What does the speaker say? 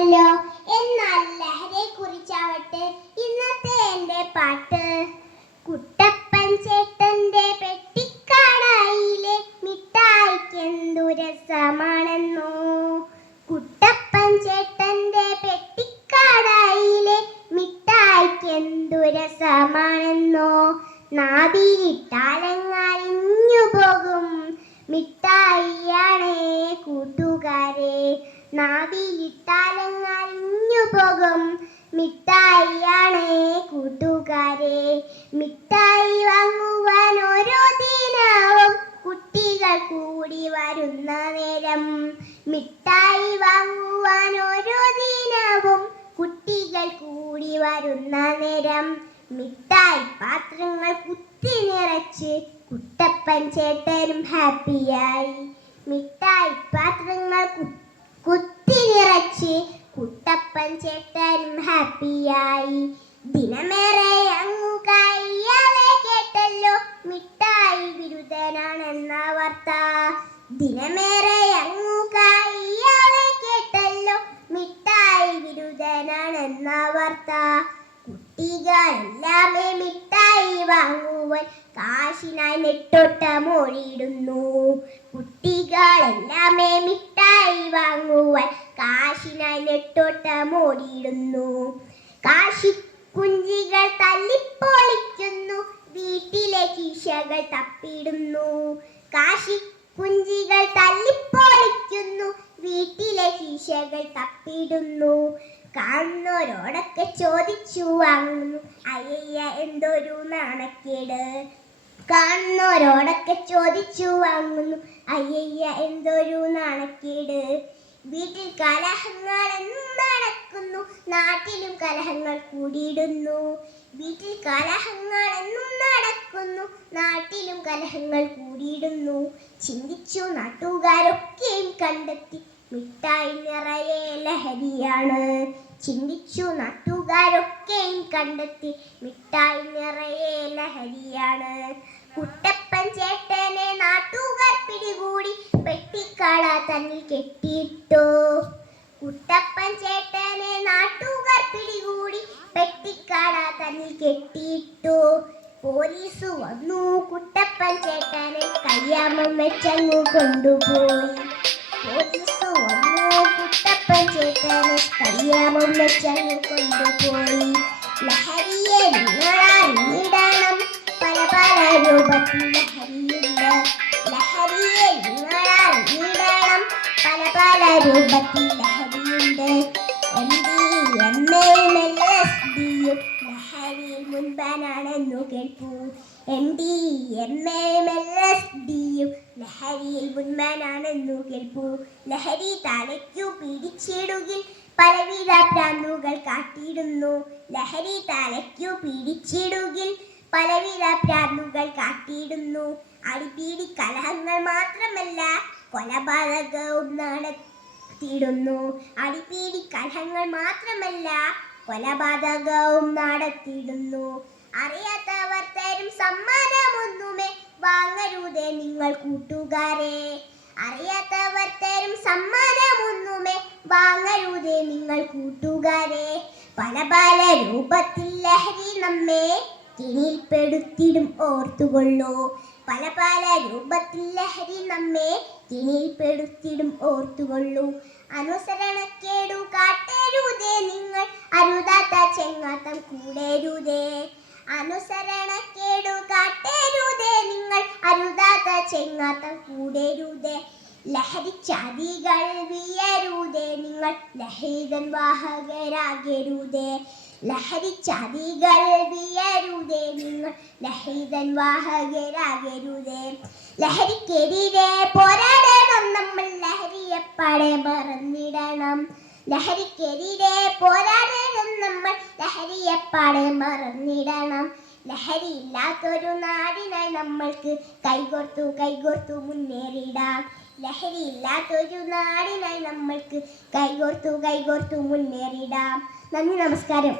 കേട്ടല്ലോ. എന്നാൽ ലഹരിയെ കുറിച്ചാവട്ടെ ഇന്നത്തെ എൻ്റെ പാട്ട്. കുട്ടപ്പൻ ചേട്ടന്റെ പെട്ടിക്കടയിലെ മിഠായിക്കെന്തു രസമാണെന്നോ. കുട്ടപ്പൻ ചേട്ടന്റെ പെട്ടിക്കടയിലെ മിഠായിക്കെന്തു രസമാണെന്നോ. നാവിലിട്ടാലങ്ങാലിഞ്ഞു പോകും മിഠായിയാണേ കൂട്ടുകാരെ. നാവിലിട്ടാലങ്ങാലിഞ്ഞു പോകും മിഠായിയാണേ കൂട്ടുകാരെ. മിഠായി വാങ്ങുവാൻ ഓരോ ദിനവും കുട്ടികൾ കൂടി വരുന്ന നേരം. മിഠായി വാങ്ങുവാൻ ഓരോ ദിനവും കുട്ടികൾ കൂടി വരുന്ന നേരം. മിഠായി പാത്രങ്ങൾ കുത്തി നിറച്ച് കുട്ടപ്പൻ ചേട്ടനും ഹാപ്പിയായി. മിഠായി പാത്രങ്ങൾ കുത്തി നിറച്ച് കുട്ടപ്പൻ ചേട്ടനും ഹാപ്പിയായി. ദിനമേറെ അങ്ങു കഴിയാതെ കേട്ടല്ലോ മിഠായി ബിരുദനാണെന്ന വാർത്ത. ദിനമേറെ അങ്ങു കഴിയാതെ കേട്ടല്ലോ മിഠായി ബിരുദനാണെന്ന വാർത്ത. കുട്ടികളെല്ലാമേ മിഠായി വാങ്ങുവാൻ കാശിനായി നെട്ടോട്ടമോടിയിടുന്നു. കുട്ടികളെല്ലാമേ മിഠായി വാങ്ങുവാൻ കാശിനായി നെട്ടോട്ടമോടിയിടുന്നു. കാശിക്കുഞ്ചികൾ തല്ലിപ്പൊളിക്കുന്നു, വീട്ടിലെ കീശകൾ തപ്പിടുന്നു. കാശിക്കുഞ്ചികൾ തല്ലിപ്പൊളിക്കുന്നു, വീട്ടിലെ കീശകൾ തപ്പിടുന്നു. കാണുന്നവരോടൊക്കെ ചോദിച്ചു വാങ്ങുന്നു, അയ്യയ്യ എന്തൊരു നാണക്കേട്. കാണുന്നവരോടൊക്കെ ചോദിച്ചു വാങ്ങുന്നു, അയ്യയ്യ എന്തൊരു നാണക്കേട്. വീട്ടിൽ കലഹങ്ങൾ എന്നും നടക്കുന്നു, നാട്ടിലും കലഹങ്ങൾ കൂടിയിടുന്നു. വീട്ടിൽ കലഹങ്ങൾ എന്നും നടക്കുന്നു, നാട്ടിലും കലഹങ്ങൾ കൂടിയിടുന്നു. ചിന്തിച്ചു നാട്ടുകാരൊക്കെയും കണ്ടെത്തി മിഠായി നിറയെ ലഹരിയാണ്. ചിന്തിച്ചു നാട്ടുകാരൊക്കെയും കണ്ടെത്തി മിഠായി നിറയെ ലഹരിയാണ്. കുട്ടപ്പൻ ചേട്ടനെ നാട്ടുകാർ പിടികൂടി പെട്ടിക്കട തന്നിൽ കെട്ടിയിട്ടു. കുട്ടപ്പൻ ചേട്ടനെ നാട്ടുകാർ പിടികൂടി പെട്ടിക്കട തന്നിൽ കെട്ടിയിട്ടു. പോലീസ് വന്നു, കുട്ടപ്പൻ ചേട്ടനെ കയ്യാമം വെച്ചങ്ങു കൊണ്ടുപോയി. പോലീസ് വന്നു, കുട്ടപ്പൻ ചേട്ടനെ കയ്യാമം വെച്ചങ്ങു കൊണ്ടുപോയി. ലഹരിയെ നിങ്ങളറിഞ്ഞിടണം, പല പല രൂപത്തിൽ ലഹരിയുണ്ട്. ലഹരിയെ നിങ്ങളറിഞ്ഞിടണം, പല പല രൂപത്തിൽ ലഹരിയുണ്ട്. MDMA-LSD-യും ലഹരിയിൽ മുൻപനാണെന്നു കേൾപ്പൂ. MDMA-LSD-യും ലഹരിയിൽ മുൻപനാണെന്നു കേൾപ്പൂ. ലഹരി തലയ്ക്കു പിടിച്ചിടുകിൽ പലവിധ ഭ്രാന്തുകൾ കാട്ടിയിടുന്നു. ലഹരി തലയ്ക്കു പിടിച്ചിടുകിൽ പലവിധ ഭ്രാന്തുകൾ കാട്ടിയിടുന്നു. അടിപിടി കലഹങ്ങൾ മാത്രമല്ല കൊലപാതകവും നടത്തിയിടുന്നു. അടിപിടി കലഹങ്ങൾ മാത്രമല്ല കൊലപാതകവും നടത്തിയിടുന്നു. അറിയാത്തവർ തരും സമ്മാനമൊന്നുമേ വാങ്ങരുതേ നിങ്ങൾ കൂട്ടുകാരെ. അറിയാത്തവർ തരും സമ്മാനമൊന്നുമേ വാങ്ങരുതേ നിങ്ങൾ കൂട്ടുകാരെ. പല പല രൂപത്തിൽ ലഹരി നമ്മെ കെണിയിൽപ്പെടുത്തിടും ഓർത്തുകൊള്ളൂ. പല പല രൂപത്തിൽ ലഹരി നമ്മെ കെണിയിൽപ്പെടുത്തിടും ഓർത്തുകൊള്ളൂ. അനുസരണക്കേടു കാട്ടരുതേ നിങ്ങൾ, അരുതാത്ത ചെങ്ങാത്തം കൂടരുതേ. അനുസരണക്കേടു കാട്ടരുതേ നിങ്ങൾ, അരുതാത്ത ചെങ്ങാത്തം കൂടരുതേ. ലഹരി ചതികൾ വീയരുതേ നിങ്ങൾ, ലഹരിതൻ വാഹകരാകരുതേ. ലഹരി ചതികൾ വീയരുതേ നിങ്ങൾ, ലഹരിതൻ വാഹകരാകരുതേ. ലഹരിക്കെതിരെ പോരാടണം നമ്മൾ, ലഹരിയെപ്പാടെ മറന്നിടണം. ലഹരിക്കെതിരെ പോരാടണം നമ്മൾ, ലഹരിയെപ്പാടെ മറന്നിടണം. ലഹരി ഇല്ലാത്തൊരു നാടിനായി നമ്മൾക്ക് കൈകോർത്തു കൈകോർത്തു മുന്നേറിടാം. ലഹരി ഇല്ലാത്തൊരു നാടിനായി നമ്മൾക്ക് കൈകോർത്തു കൈകോർത്തു മുന്നേറിടാം. നന്ദി, നമസ്കാരം.